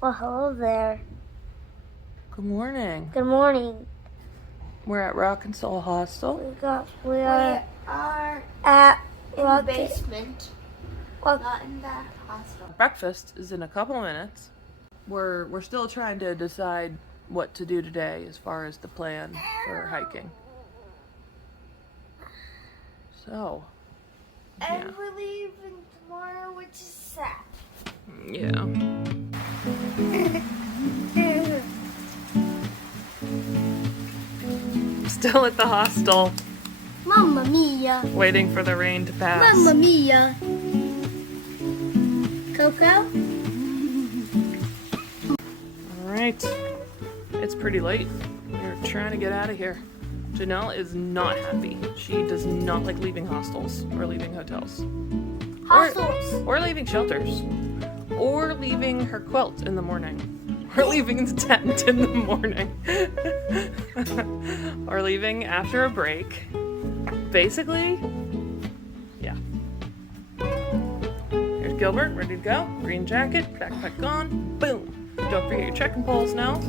Well, hello there. Good morning. Good morning. We're at Rock and Soul Hostel. We are at the basement. Not in the hostel. Breakfast is in a couple minutes. We're still trying to decide what to do today as far as the plan for hiking. So, And we're leaving tomorrow, which is sad. Yeah. Still at the hostel, Mamma Mia. waiting for the rain to pass. Mamma Mia. Coco? Alright. It's pretty late. We're trying to get out of here. Janelle is not happy. She does not like leaving hostels or leaving hotels. Hostels. Or leaving shelters. Or leaving her quilt in the morning. Or leaving the tent in the morning. Or leaving after a break. Basically, yeah. Here's Gilbert, ready to go. Green jacket, backpack on. Boom. Don't forget your trekking poles now.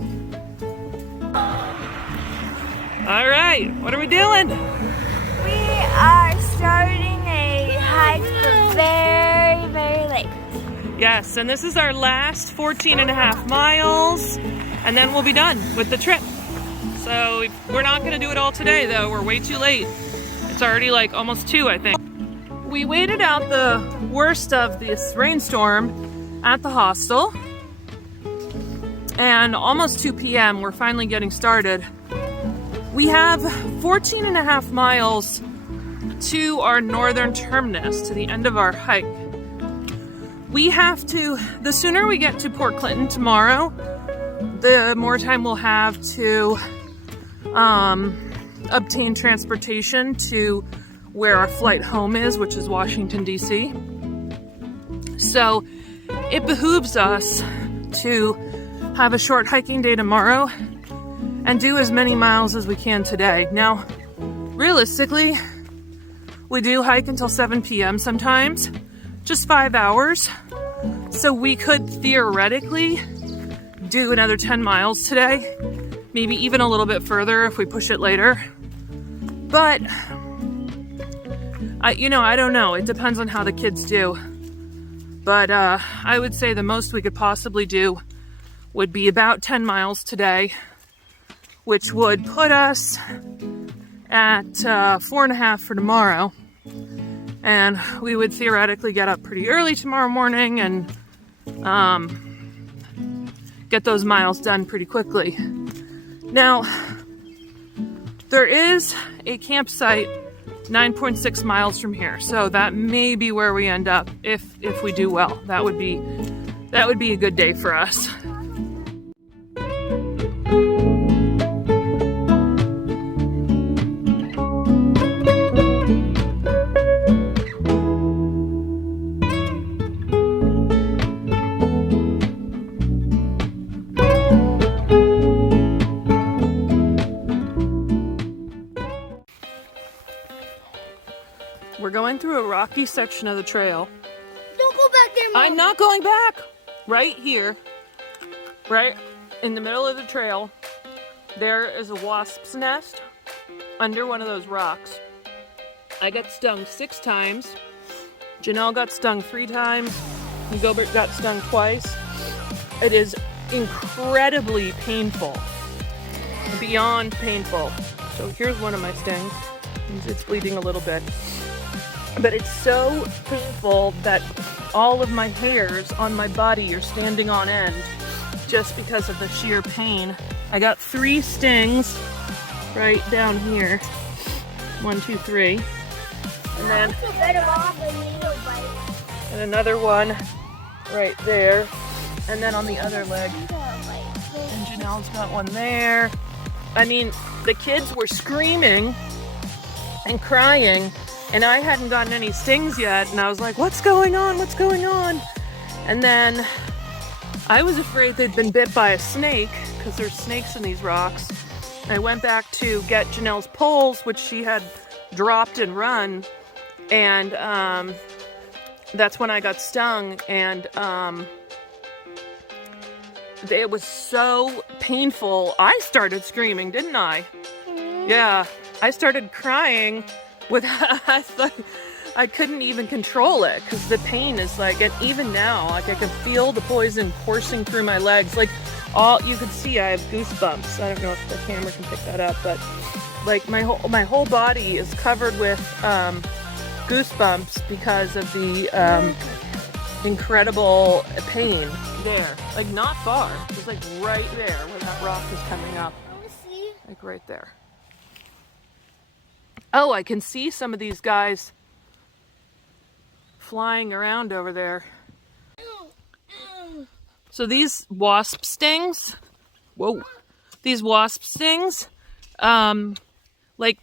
All right, what are we doing? We are starting a hike for very, very late. Yes, and this is our last 14.5 miles, and then we'll be done with the trip. So we're not gonna do it all today though, we're way too late. It's already like almost 2, I think. We waited out the worst of this rainstorm at the hostel, and almost 2 p.m. we're finally getting started. We have 14.5 miles to our northern terminus, to the end of our hike. We have to, the sooner we get to Port Clinton tomorrow, the more time we'll have to obtain transportation to where our flight home is, which is Washington, D.C. So it behooves us to have a short hiking day tomorrow and do as many miles as we can today. Now, realistically, we do hike until 7 p.m. sometimes, just 5 hours. So we could theoretically do another 10 miles today, maybe even a little bit further if we push it later. But, I don't know. It depends on how the kids do. But I would say the most we could possibly do would be about 10 miles today, which would put us at 4.5 for tomorrow. And we would theoretically get up pretty early tomorrow morning and get those miles done pretty quickly. Now, there is a campsite 9.6 miles from here, so that may be where we end up if we do well. That would be a good day for us. We're going through a rocky section of the trail. Don't go back there, Mom. I'm not going back. Right here, right in the middle of the trail, there is a wasp's nest under one of those rocks. I got stung 6 times. Janelle got stung 3 times. And Gilbert got stung twice. It is incredibly painful. Beyond painful. So here's one of my stings. It's bleeding a little bit. But it's so painful that all of my hairs on my body are standing on end just because of the sheer pain. I got 3 stings right down here. 1, 2, 3. And then and another one right there. And then on the other leg. And Janelle's got one there. I mean, the kids were screaming and crying, and I hadn't gotten any stings yet, and I was like, what's going on? What's going on? And then I was afraid they'd been bit by a snake, because there's snakes in these rocks. I went back to get Janelle's poles, which she had dropped and run, and that's when I got stung, and it was so painful. I started screaming, didn't I? Yeah, I started crying with, I couldn't even control it because the pain is like, and even now, like I can feel the poison coursing through my legs. Like you can see I have goosebumps. I don't know if the camera can pick that up, but like my whole body is covered with goosebumps because of the incredible pain there. Like not far, it's like right there where that rock is coming up. Like right there. Oh, I can see some of these guys flying around over there. So these wasp stings, these wasp stings, like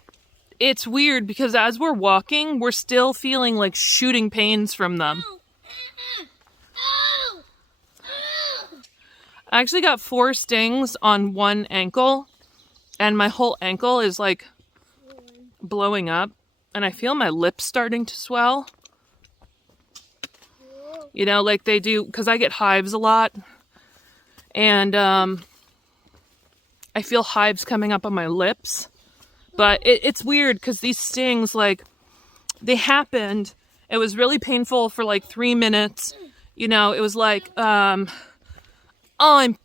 it's weird because as we're walking, we're still feeling like shooting pains from them. I actually got 4 stings on one ankle, and my whole ankle is like blowing up, and I feel my lips starting to swell. You know, like they do, because I get hives a lot, and I feel hives coming up on my lips. But it's weird because these stings, like, they happened. It was really painful for like 3 minutes. You know, it was like, I'm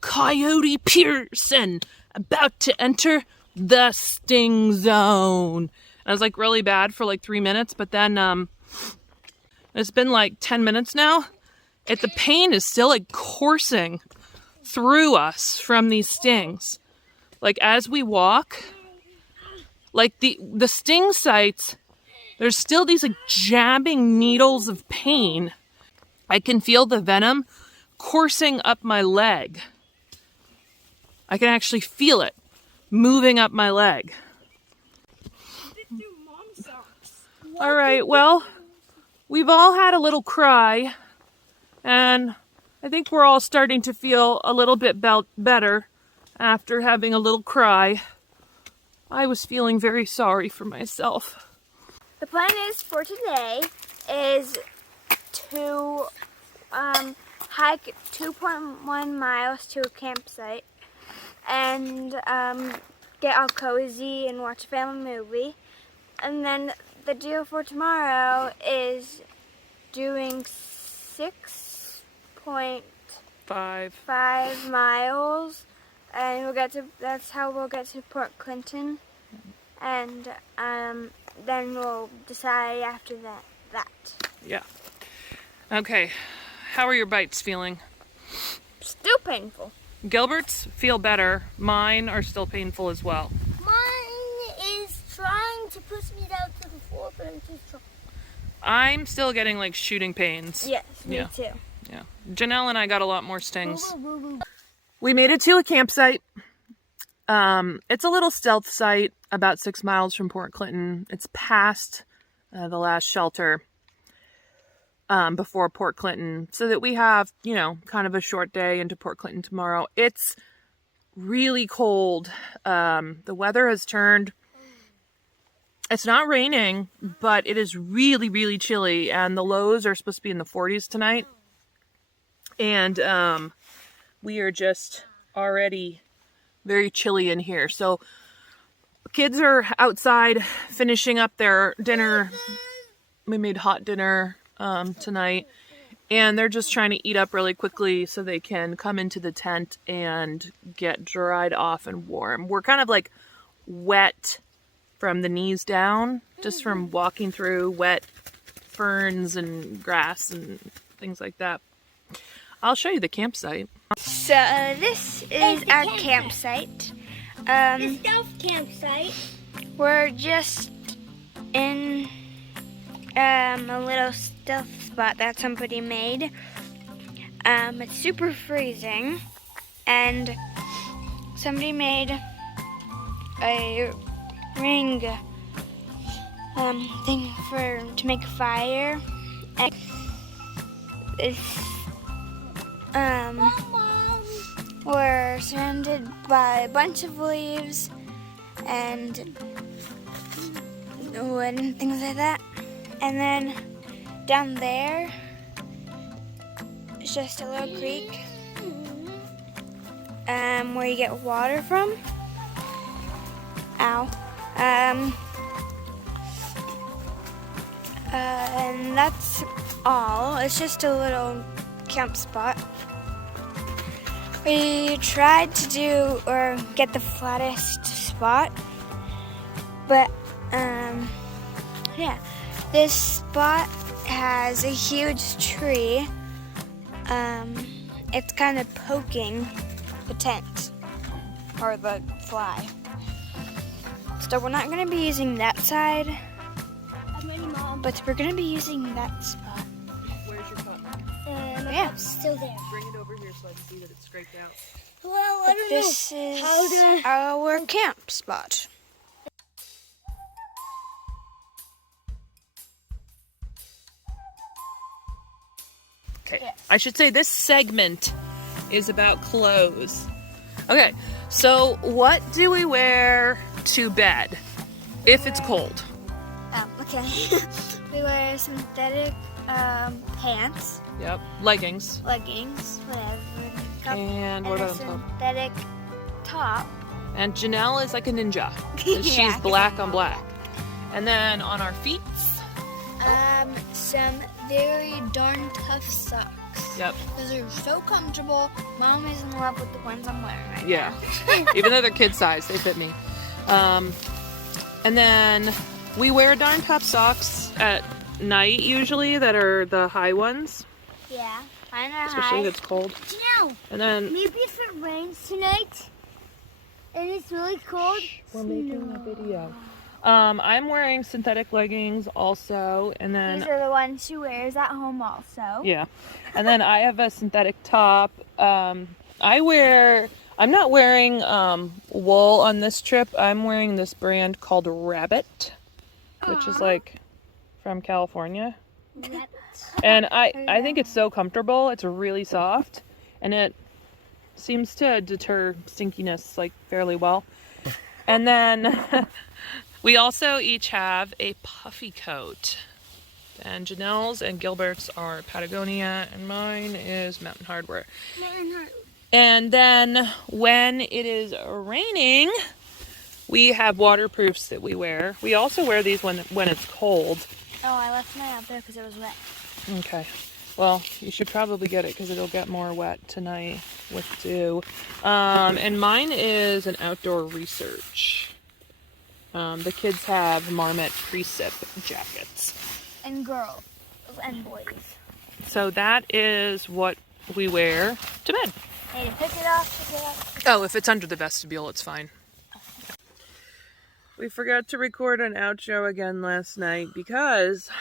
Coyote Pearson, about to enter the sting zone. And I was like really bad for like 3 minutes, but then it's been like 10 minutes now. The pain is still like coursing through us from these stings. Like as we walk, like the sting sites, there's still these like jabbing needles of pain. I can feel the venom coursing up my leg. I can actually feel it moving up my leg. All right, well, we've all had a little cry, and I think we're all starting to feel a little bit better after having a little cry. I was feeling very sorry for myself. The plan is for today is to hike 2.1 miles to a campsite and get all cozy and watch a family movie. And then the deal for tomorrow is doing 6.5 miles, and that's how we'll get to Port Clinton, and then we'll decide after that. Yeah. Okay. How are your bites feeling? Still painful. Gilbert's feel better. Mine are still painful as well. Mine is trying to push me down to the floor, but I'm too strong. I'm still getting like shooting pains. Yes, me too. Yeah. Janelle and I got a lot more stings. We made it to a campsite. It's a little stealth site about 6 miles from Port Clinton. It's past the last shelter before Port Clinton, so that we have, you know, kind of a short day into Port Clinton tomorrow. It's really cold. The weather has turned. It's not raining, but it is really, really chilly, and the lows are supposed to be in the 40s tonight. And we are just already very chilly in here. So kids are outside finishing up their dinner. We made hot dinner tonight, and they're just trying to eat up really quickly so they can come into the tent and get dried off and warm. We're kind of like wet from the knees down, just from walking through wet ferns and grass and things like that. I'll show you the campsite. So this is our campsite. The stealth campsite. We're just in a little stealth spot that somebody made. It's super freezing, and somebody made a ring thing to make a fire. And we're surrounded by a bunch of leaves and wood and things like that. And then down there is just a little creek. where you get water from. Ow. And that's all. It's just a little camp spot. We tried to do or get the flattest spot, but yeah, this spot has a huge tree. It's kind of poking the tent or the fly. So we're not going to be using that side, I'm ready, Mom. but we're going to be using that spot. Where's your cup? And my Yeah. cup's still there. Bring it over here so I can see that it's scraped out. Well, I But don't this know. is How to... our camp spot. Okay. Yes. I should say this segment is about clothes. Okay, so what do we wear to bed if it's cold? Okay. We wear synthetic pants, Yep. Leggings. leggings, whatever. And what a about on top? synthetic top. And Janelle is like a ninja. 'Cause she's Yeah. black on black. And then on our feet, Some very darn tough socks. yep. Those are so comfortable. Mom is in love with the ones I'm wearing right Yeah. Even though they're kid size, they fit me. And then we wear darn tough socks at night usually that are the high ones, Yeah. Mine are especially if high. it's cold. Janelle, And then maybe if it rains tonight and it's really cold. we're making a video. I'm wearing synthetic leggings also, and then These are the ones she wears at home also. yeah, and then I have a synthetic top. I'm not wearing wool on this trip. I'm wearing this brand called Rabbit, which is like from California. And I think it's so comfortable. It's really soft, and it seems to deter stinkiness like fairly well. And then we also each have a puffy coat. And Janelle's and Gilbert's are Patagonia, and mine is Mountain Hardwear. And then when it is raining, we have waterproofs that we wear. We also wear these when it's cold. Oh, I left mine out there because it was wet. Okay. Well, you should probably get it because it'll get more wet tonight with dew. And mine is an outdoor research. The kids have Marmot Precip jackets. And girls and boys. So that is what we wear to bed. Hey, pick it off, Oh, if it's under the vestibule, it's fine. We forgot to record an outro again last night because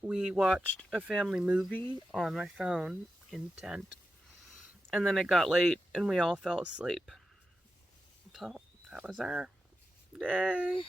we watched a family movie on my phone in the tent. And then it got late and we all fell asleep. So that was our day.